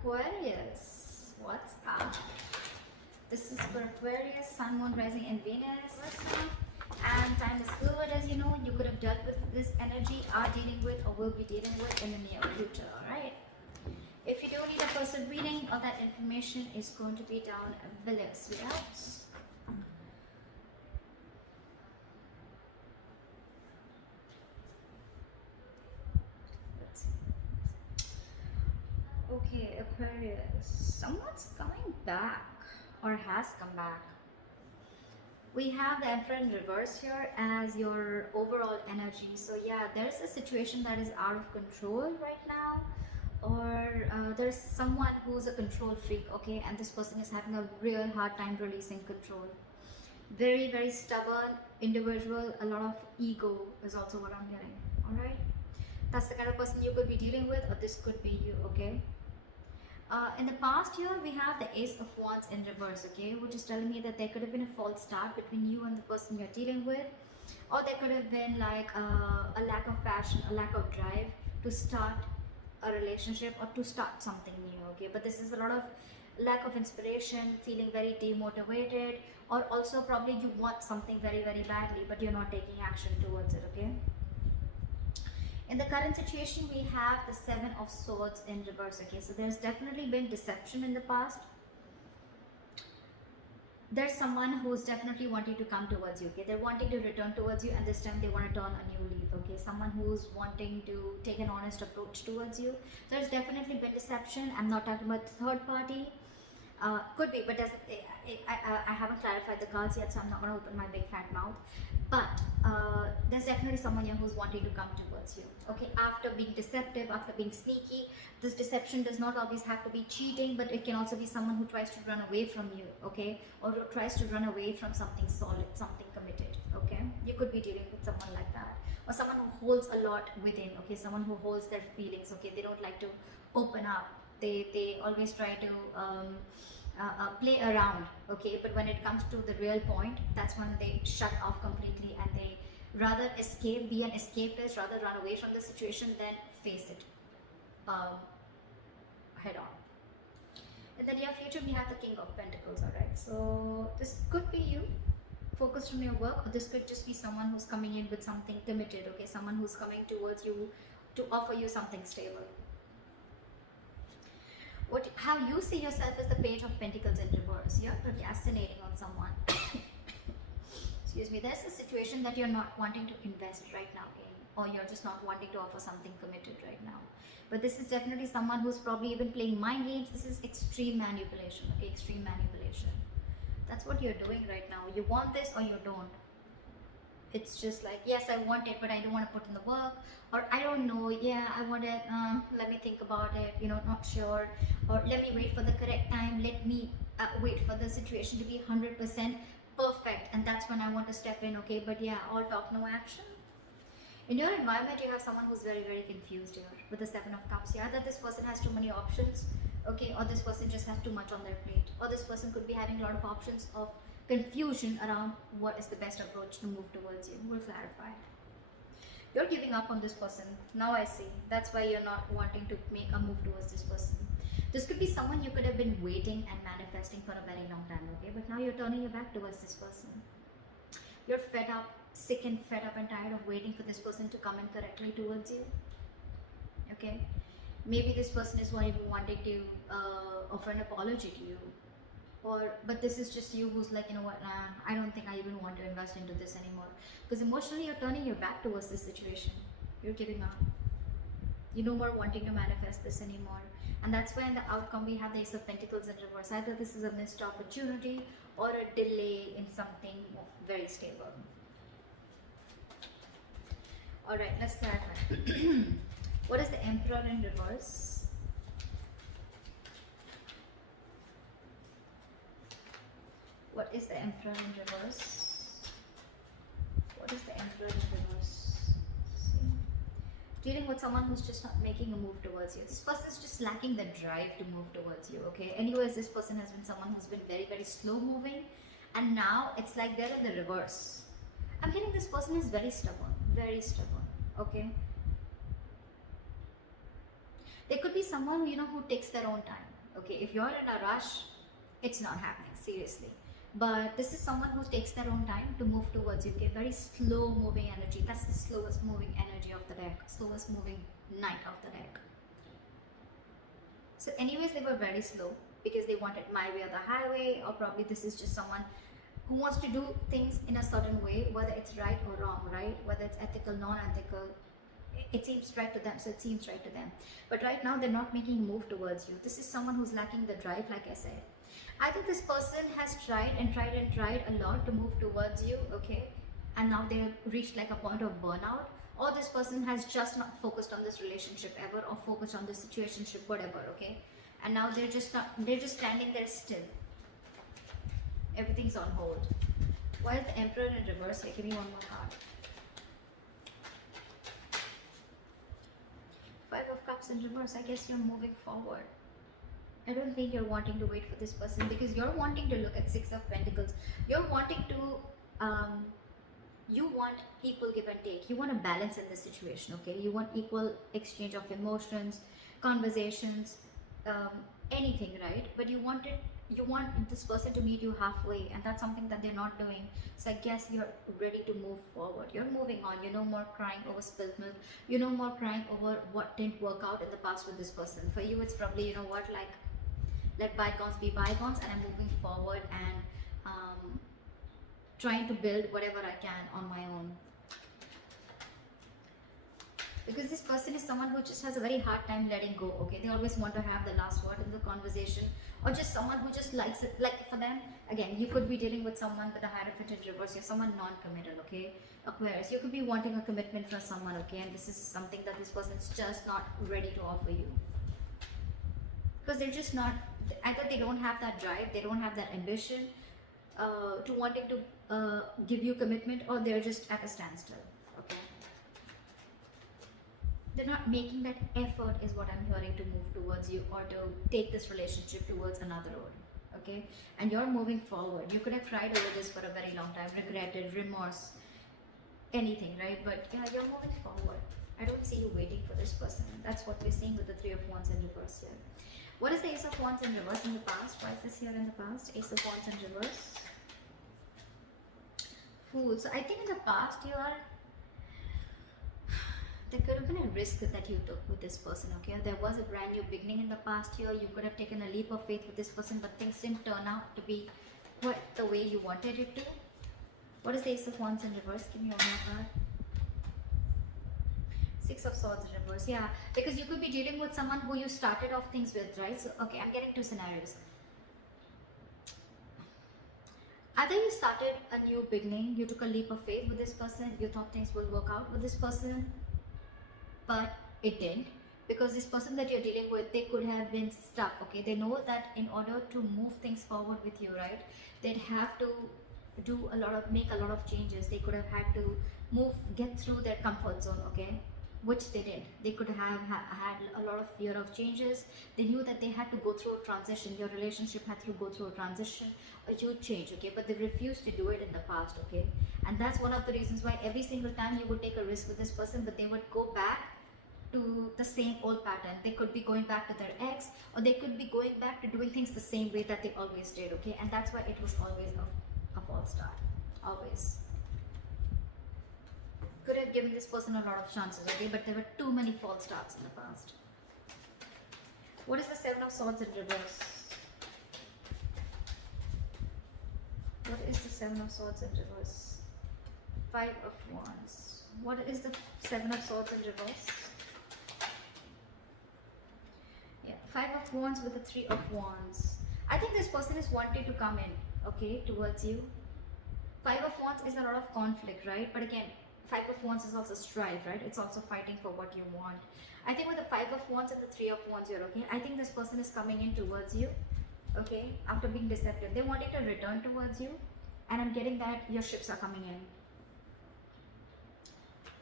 Aquarius, what's up? This is for Aquarius, Sun, Moon, Rising, and Venus. What's up? And time is fluid, as you know. You could have dealt with this energy, are dealing with, or will be dealing with in the near future. Alright? If you do need a person reading, all that information is going to be down below, sweethearts. Okay, Aquarius, someone's coming back or has come back. We have the Emperor in reverse here as your overall energy. So yeah, there's a situation that is out of control right now, or there's someone who's a control freak, okay, and this person is having a real hard time releasing control. Very, very stubborn individual, a lot of ego is also what I'm getting. All right, that's the kind of person you could be dealing with, or this could be you, okay. In the past year, we have the Ace of Wands in reverse, okay, which is telling me that there could have been a false start between you and the person you're dealing with, or there could have been like a lack of passion, a lack of drive to start a relationship or to start something new, okay. But this is a lot of lack of inspiration, feeling very demotivated, or also probably you want something very, very badly, but you're not taking action towards it, okay. In the current situation, we have the Seven of Swords in reverse, okay. So there's definitely been deception in the past. There's someone who's definitely wanting to come towards you, okay. They're wanting to return towards you, and this time they want to turn a new leaf, okay. Someone who's wanting to take an honest approach towards you. There's definitely been deception. I'm not talking about the third party. Could be, but I haven't clarified the cards yet, so I'm not going to open my big fat mouth. But there's definitely someone here who's wanting to come towards you, okay. After being deceptive, after being sneaky, this deception does not always have to be cheating, but it can also be someone who tries to run away from you, okay, or tries to run away from something solid, something committed, okay. You could be dealing with someone like that, or someone who holds a lot within, okay, someone who holds their feelings, okay. They don't like to open up. They always try to play around, okay, but when it comes to the real point, that's when they shut off completely, and they rather escape, be an escapist, rather run away from the situation than face it head on. In the near future, we have the King of Pentacles, all right. So this could be you focused on your work, or this could just be someone who's coming in with something committed, okay, someone who's coming towards you to offer you something stable. How you see yourself as the Page of Pentacles in reverse. You're procrastinating on someone. Excuse me. There's a situation that you're not wanting to invest right now in, or you're just not wanting to offer something committed right now. But this is definitely someone who's probably even playing mind games. This is extreme manipulation, okay, extreme manipulation. That's what you're doing right now. You want this or you don't. It's just like, yes, I want it, but I don't want to put in the work, or I don't know, yeah, I want it, let me think about it, you know, not sure, or let me wait for the correct time, let me wait for the situation to be 100% perfect, and that's when I want to step in, okay. But yeah, all talk, no action. In your environment, you have someone who's very, very confused here with the Seven of Cups. Yeah, that this person has too many options, okay, or this person just has too much on their plate, or this person could be having a lot of options of confusion around what is the best approach to move towards you. We'll clarify. You're giving up on this person. Now I see. That's why you're not wanting to make a move towards this person. This could be someone you could have been waiting and manifesting for a very long time, okay? But now you're turning your back towards this person. You're fed up, sick and fed up and tired of waiting for this person to come in correctly towards you, okay? Maybe this person is wanting to offer an apology to you. But this is just you who's like, you know what, nah, I don't think I even want to invest into this anymore. Because emotionally, you're turning your back towards this situation. You're giving up. You're no more wanting to manifest this anymore. And that's why in the outcome, we have the Ace of Pentacles in reverse. Either this is a missed opportunity or a delay in something very stable. Alright, let's clarify. What is the Emperor in reverse? What is the Emperor in reverse? What is the Emperor in reverse? See? Dealing with someone who's just not making a move towards you. This person is just lacking the drive to move towards you, okay? Anyways, this person has been someone who's been very, very slow moving, and now it's like they're in the reverse. I'm getting this person is very stubborn, okay? There could be someone, you know, who takes their own time. Okay, if you're in a rush, it's not happening, seriously. But this is someone who takes their own time to move towards you. Okay, very slow moving energy. That's the slowest moving energy of the deck, slowest moving knight of the deck. So anyways, they were very slow because they wanted my way or the highway, or probably this is just someone who wants to do things in a certain way, whether it's right or wrong, right? Whether it's ethical, non-ethical, it seems right to them, so it seems right to them. But right now, they're not making a move towards you. This is someone who's lacking the drive, like I said. I think this person has tried and tried and tried a lot to move towards you, okay? And now they've reached like a point of burnout. Or this person has just not focused on this relationship ever, or focused on this situationship, whatever, okay? And now they're just standing there still. Everything's on hold. Why is the Emperor in reverse? Here, give me one more card. Five of Cups in reverse. I guess you're moving forward. I don't think you're wanting to wait for this person, because you're wanting to look at Six of Pentacles. You're wanting to, you want equal give and take. You want a balance in this situation, okay? You want equal exchange of emotions, conversations, anything, right? But you want this person to meet you halfway, and that's something that they're not doing. So I guess you're ready to move forward. You're moving on. You're no more crying over spilled milk. You're no more crying over what didn't work out in the past with this person. For you, it's probably, you know what, like, let bygones be bygones, and I'm moving forward and trying to build whatever I can on my own. Because this person is someone who just has a very hard time letting go, okay? They always want to have the last word in the conversation, or just someone who just likes it. Like for them, again, you could be dealing with someone with a Hierophant in reverse. You're someone non-committal, okay? Aquarius, you could be wanting a commitment from someone, okay? And this is something that this person's just not ready to offer you. Because they're just not, either they don't have that drive, they don't have that ambition to wanting to give you commitment, or they're just at a standstill, okay? They're not making that effort, is what I'm hearing, to move towards you or to take this relationship towards another road, okay? And you're moving forward. You could have cried over this for a very long time, regretted, remorse, anything, right? But yeah, you're moving forward. I don't see you waiting for this person. That's what we're seeing with the Three of Wands in reverse here. What is the Ace of Wands in reverse in the past? Why is this here in the past? Ace of Wands in reverse. Fool. So I think in the past there could have been a risk that you took with this person, okay? There was a brand new beginning in the past year. You could have taken a leap of faith with this person, but things didn't turn out to be the way you wanted it to. What is the Ace of Wands in reverse? Give me one more card. Six of Swords in reverse. Yeah, because you could be dealing with someone who you started off things with, right? So, okay, I'm getting two scenarios. Either you started a new beginning, you took a leap of faith with this person, you thought things will work out with this person, but it didn't. Because this person that you're dealing with, they could have been stuck, okay? They know that in order to move things forward with you, right, they'd have to make a lot of changes. They could have had to get through their comfort zone, okay? Which they did. They could have had a lot of fear of changes. They knew that they had to go through a transition. Your relationship had to go through a transition, a huge change, okay? But they refused to do it in the past, okay? And that's one of the reasons why every single time you would take a risk with this person, but they would go back to the same old pattern. They could be going back to their ex, or they could be going back to doing things the same way that they always did, okay? And that's why it was always a false start, always. Could have given this person a lot of chances, okay? But there were too many false starts in the past. What is the Seven of Swords in reverse? What is the Seven of Swords in reverse? Five of Wands. What is the Seven of Swords in reverse? Yeah, Five of Wands with the Three of Wands. I think this person is wanting to come in, okay, towards you. Five of Wands is a lot of conflict, right? But again, Five of Wands is also strife, right? It's also fighting for what you want. I think with the Five of Wands and the Three of Wands, you're okay. I think this person is coming in towards you, okay, after being deceptive. They're wanting to return towards you, and I'm getting that your ships are coming in.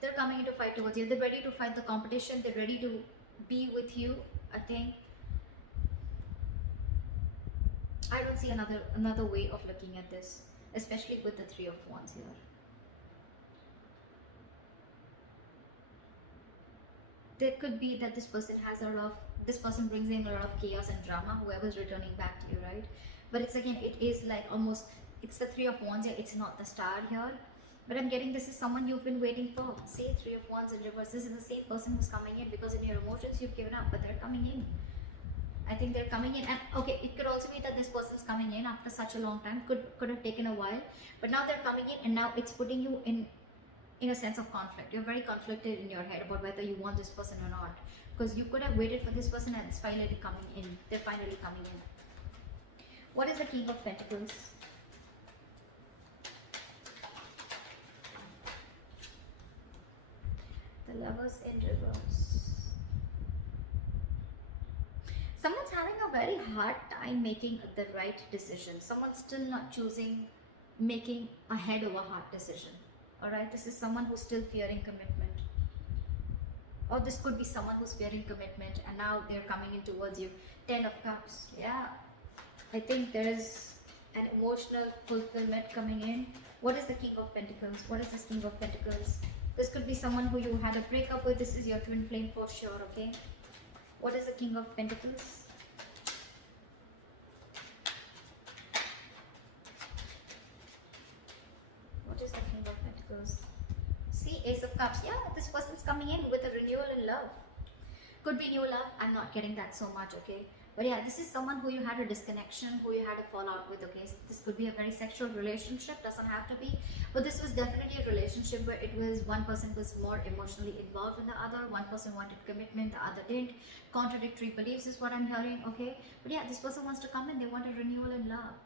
They're coming in to fight towards you. They're ready to fight the competition. They're ready to be with you, I think. I don't see another way of looking at this, especially with the Three of Wands here. There could be that this person has a lot of this person brings in a lot of chaos and drama, whoever's returning back to you, right? But it's again, it is like almost, it's the Three of Wands here, it's not the Star here. But I'm getting this is someone you've been waiting for. See, Three of Wands in reverse. This is the same person who's coming in, because in your emotions you've given up, but they're coming in. I think they're coming in, and okay, it could also be that this person's coming in after such a long time. Could have taken a while, but now they're coming in, and now it's putting you in a sense of conflict. You're very conflicted in your head about whether you want this person or not, because you could have waited for this person, and it's finally coming in. They're finally coming in. What is the King of Pentacles? The Lovers in reverse. Someone's having a very hard time making the right decision. Someone's still not choosing, making a head over heart decision. Alright, this is someone who's still fearing commitment. Or this could be someone who's fearing commitment and now they're coming in towards you. 10 of Cups. Yeah. I think there is an emotional fulfillment coming in. What is the King of Pentacles? What is this King of Pentacles? This could be someone who you had a breakup with. This is your twin flame for sure, okay? What is the King of Pentacles? What is the King of Pentacles? See, Ace of Cups. Yeah, this person's coming in with a renewal in love. Could be new love. I'm not getting that so much, okay? But yeah, this is someone who you had a disconnection, who you had a fallout with, okay? So this could be a very sexual relationship, doesn't have to be. But this was definitely a relationship where it was one person was more emotionally involved than the other. One person wanted commitment, the other didn't. Contradictory beliefs is what I'm hearing, okay? But yeah, this person wants to come in. They want a renewal in love.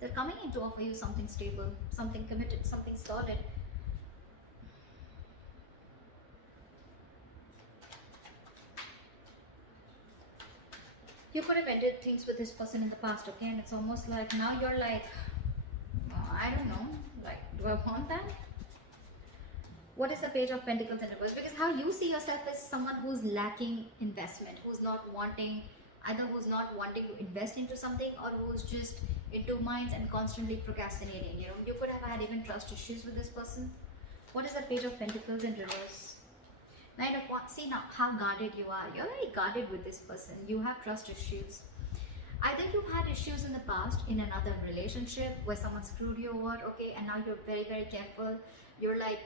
They're coming in to offer you something stable, something committed, something solid. You could have ended things with this person in the past, okay? And it's almost like now you're like, I don't know, like, do I want that? What is the Page of Pentacles in reverse? Because how you see yourself is someone who's lacking investment, who's not wanting, either who's not wanting to invest into something or who's just in two minds and constantly procrastinating. You know, you could have had even trust issues with this person. What is the Page of Pentacles in reverse? Knight of Wands. See now how guarded you are. You're very guarded with this person. You have trust issues. Either you've had issues in the past in another relationship where someone screwed you over, okay, and now you're very, very careful. You're like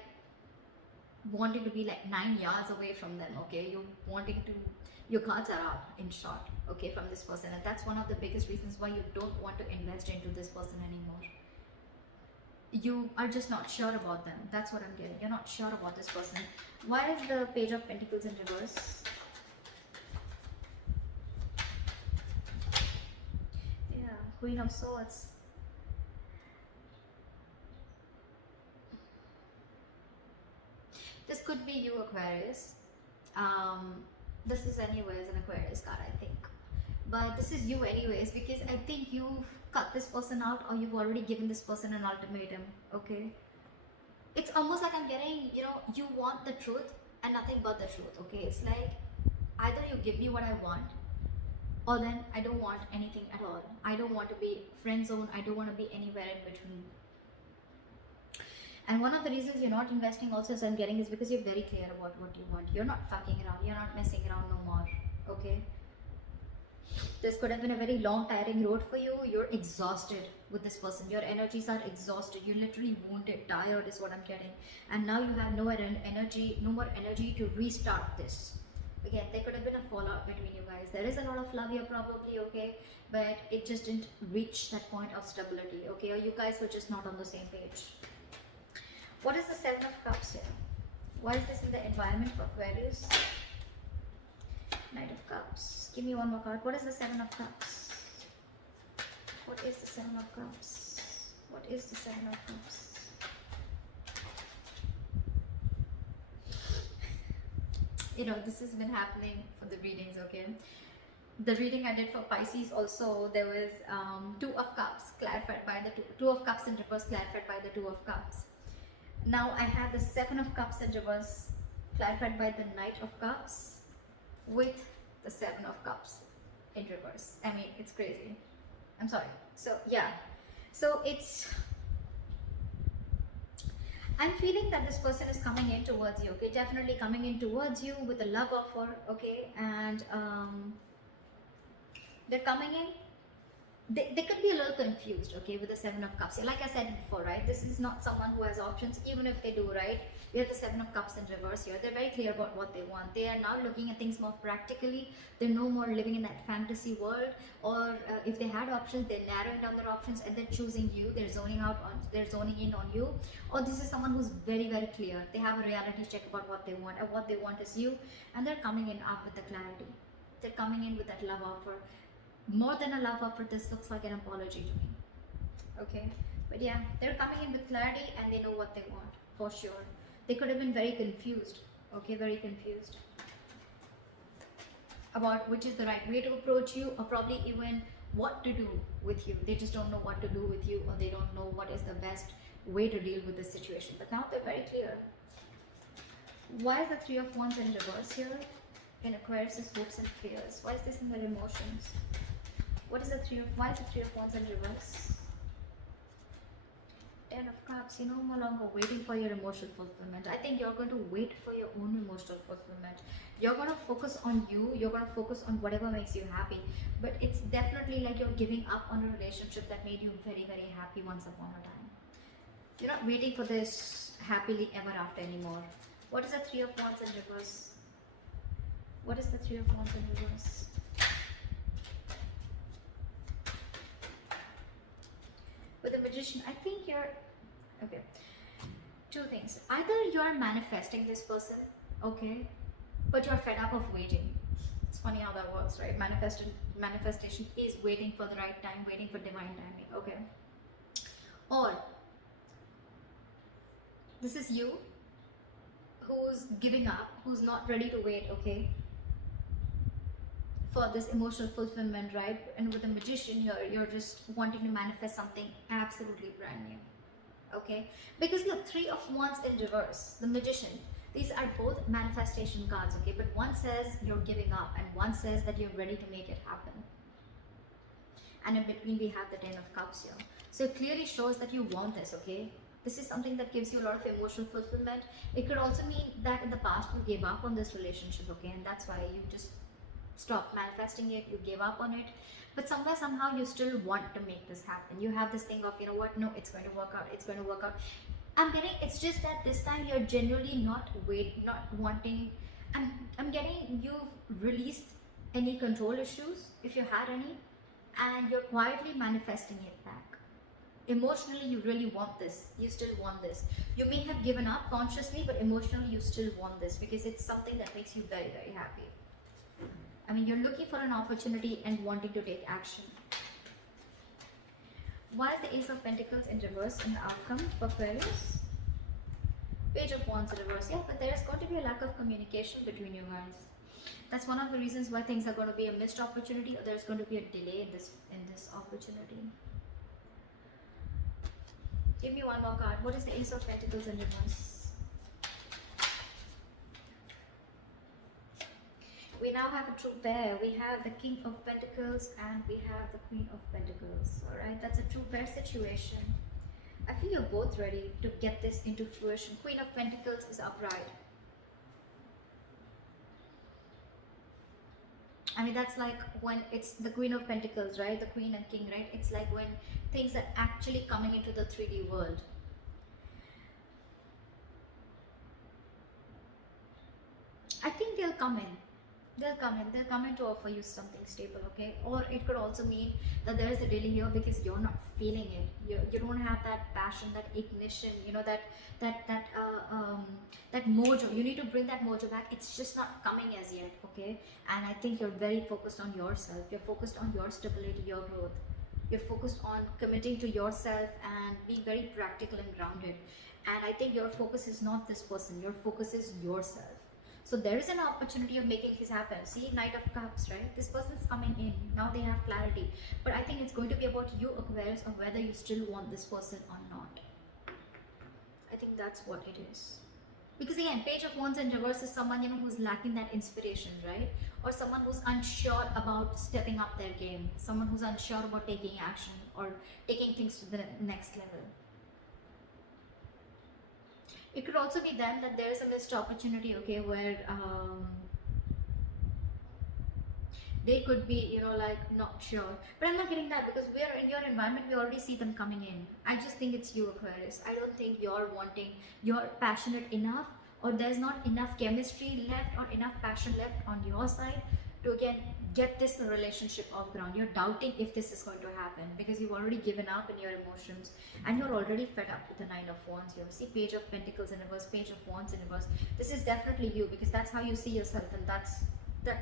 wanting to be like 9 yards away from them, okay? You're wanting to, your cards are up in short, okay, from this person. And that's one of the biggest reasons why you don't want to invest into this person anymore. You are just not sure about them. That's what I'm getting. You're not sure about this person. Why is the Page of Pentacles in reverse? Yeah, Queen of Swords. This could be you, Aquarius. This is anyways an Aquarius card, I think. But this is you anyways, because I think you've cut this person out or you've already given this person an ultimatum, okay? It's almost like I'm getting, you know, you want the truth and nothing but the truth, okay? It's like either you give me what I want or then I don't want anything at all. I don't want to be friend zone. I don't want to be anywhere in between. And one of the reasons you're not investing also, as I'm getting, is because you're very clear about what you want. You're not fucking around. You're not messing around no more, okay? This could have been a very long, tiring road for you. You're exhausted with this person. Your energies are exhausted. You're literally wounded, tired is what I'm getting. And now you have no energy, no more energy to restart this. Again, there could have been a fallout between you guys. There is a lot of love here probably, okay? But it just didn't reach that point of stability, okay? Or you guys were just not on the same page. What is the Seven of Cups here? Why is this in the environment for Aquarius? Knight of Cups. Give me one more card. What is the Seven of Cups? What is the Seven of Cups? What is the Seven of Cups? You know, this has been happening for the readings, okay? The reading I did for Pisces also, there was Two of Cups clarified by the Two of Cups in reverse clarified by the Two of Cups. Now I have the Seven of Cups in reverse clarified by the Knight of Cups with the Seven of Cups in reverse. I mean, it's crazy. I'm sorry. So yeah, so it's, I'm feeling that this person is coming in towards you, okay? Definitely coming in towards you with a love offer, okay? And they're coming in. They could be a little confused, okay, with the Seven of Cups. Like I said before, right? This is not someone who has options, even if they do, right? We have the Seven of Cups in reverse here. They're very clear about what they want. They are now looking at things more practically. They're no more living in that fantasy world. Or if they had options, they're narrowing down their options and they're choosing you. They're zoning out on, they're zoning in on you. Or this is someone who's very, very clear. They have a reality check about what they want, and what they want is you. And they're coming in up with the clarity. They're coming in with that love offer. More than a love offer, this looks like an apology to me. Okay, but yeah, they're coming in with clarity and they know what they want for sure. They could have been very confused, okay, very confused about which is the right way to approach you, or probably even what to do with you. They just don't know what to do with you, or they don't know what is the best way to deal with this situation. But now they're very clear. Why is the Three of Wands in reverse here? In Aquarius' hopes and fears. Why is this in their emotions? What is the why is the Three of Wands in reverse? Ten of Cups. You're no longer waiting for your emotional fulfillment. I think you're going to wait for your own emotional fulfillment. You're going to focus on you. You're going to focus on whatever makes you happy. But it's definitely like you're giving up on a relationship that made you very, very happy once upon a time. You're not waiting for this happily ever after anymore. What is the Three of Wands in reverse? What is the Three of Wands in reverse? With the Magician, I think you're, okay, two things. Either you're manifesting this person, okay, but you're fed up of waiting. It's funny how that works, right? Manifestation is waiting for the right time, waiting for divine timing, okay? Or this is you who's giving up, who's not ready to wait, okay, for this emotional fulfillment, right? And with the Magician, you're just wanting to manifest something absolutely brand new, okay? Because look, Three of Wands in reverse, the Magician, these are both manifestation cards, okay? But one says you're giving up and one says that you're ready to make it happen. And in between we have the Ten of Cups here. So it clearly shows that you want this, okay? This is something that gives you a lot of emotional fulfillment. It could also mean that in the past you gave up on this relationship, okay? And that's why you just stop manifesting it, you gave up on it, but somewhere somehow you still want to make this happen. You have this thing of, you know what, no, it's going to work out, it's going to work out. I'm getting, it's just that this time you're genuinely not wanting. I'm getting you've released any control issues, if you had any, and you're quietly manifesting it back. Emotionally you really want this, you still want this. You may have given up consciously, but emotionally you still want this because it's something that makes you very, very happy. I mean, you're looking for an opportunity and wanting to take action. Why is the Ace of Pentacles in reverse in the outcome for Aquarius? Page of Wands in reverse. Yeah, but there's going to be a lack of communication between you guys. That's one of the reasons why things are going to be a missed opportunity, or there's going to be a delay in this opportunity. Give me one more card. What is the Ace of Pentacles in reverse? We now have a true pair. We have the King of Pentacles and we have the Queen of Pentacles. Alright, that's a true pair situation. I feel you're both ready to get this into fruition. Queen of Pentacles is upright. I mean, that's like when it's the Queen of Pentacles, right? The Queen and King, right? It's like when things are actually coming into the 3D world. I think they'll come in. They'll come in to offer you something stable, okay? Or it could also mean that there is a delay here because you're not feeling it. You don't have that passion, that ignition, you know, that mojo. You need to bring that mojo back. It's just not coming as yet, okay? And I think you're very focused on yourself. You're focused on your stability, your growth. You're focused on committing to yourself and being very practical and grounded. And I think your focus is not this person. Your focus is yourself. So there is an opportunity of making this happen. See, Knight of Cups, right? This person's coming in. Now they have clarity. But I think it's going to be about you, Aquarius, or whether you still want this person or not. I think that's what it is. Because again, Page of Wands in reverse is someone, you know, who's lacking that inspiration, right? Or someone who's unsure about stepping up their game. Someone who's unsure about taking action or taking things to the next level. It could also be them that there is a missed opportunity, okay, where they could be, you know, like not sure. But I'm not getting that, because we are in your environment, we already see them coming in. I just think it's you, Aquarius. I don't think you're wanting, you're passionate enough, or there's not enough chemistry left or enough passion left on your side to again get this relationship off ground. You're doubting if this is going to happen because you've already given up in your emotions, and you're already fed up with the Nine of Wands here. See, Page of Pentacles in reverse, Page of Wands in reverse. This is definitely you, because that's how you see yourself, and that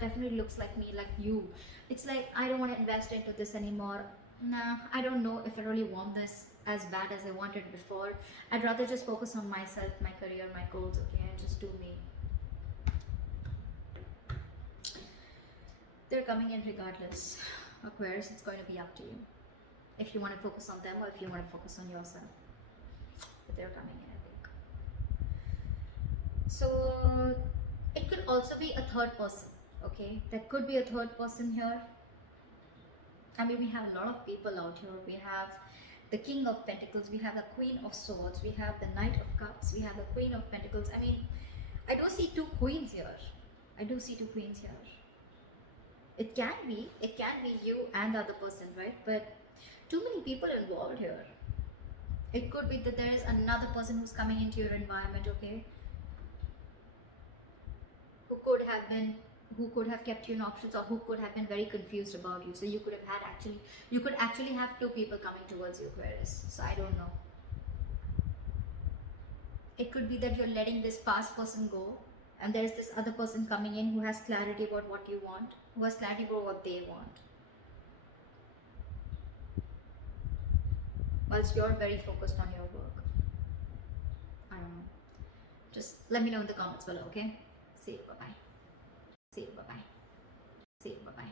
definitely looks like me, like you. It's like, I don't want to invest into this anymore. Nah, I don't know if I really want this as bad as I wanted before. I'd rather just focus on myself, my career, my goals, okay, and just do me. They're coming in regardless. Aquarius, it's going to be up to you. If you want to focus on them or if you want to focus on yourself. But they're coming in, I think. So, it could also be a third person, okay? There could be a third person here. I mean, we have a lot of people out here. We have the King of Pentacles, we have the Queen of Swords, we have the Knight of Cups, we have the Queen of Pentacles. I mean, I do see two queens here. I do see two queens here. It can be you and the other person, right? But too many people involved here. It could be that there is another person who's coming into your environment, okay? Who could have kept you in options, or who could have been very confused about you. So you could actually have two people coming towards you, Aquarius. So I don't know. It could be that you're letting this past person go, and there's this other person coming in who has clarity about what you want, who has clarity about what they want, whilst you're very focused on your work. I don't know. Just let me know in the comments below, okay? See you, bye-bye. See you, bye-bye. See you, bye-bye.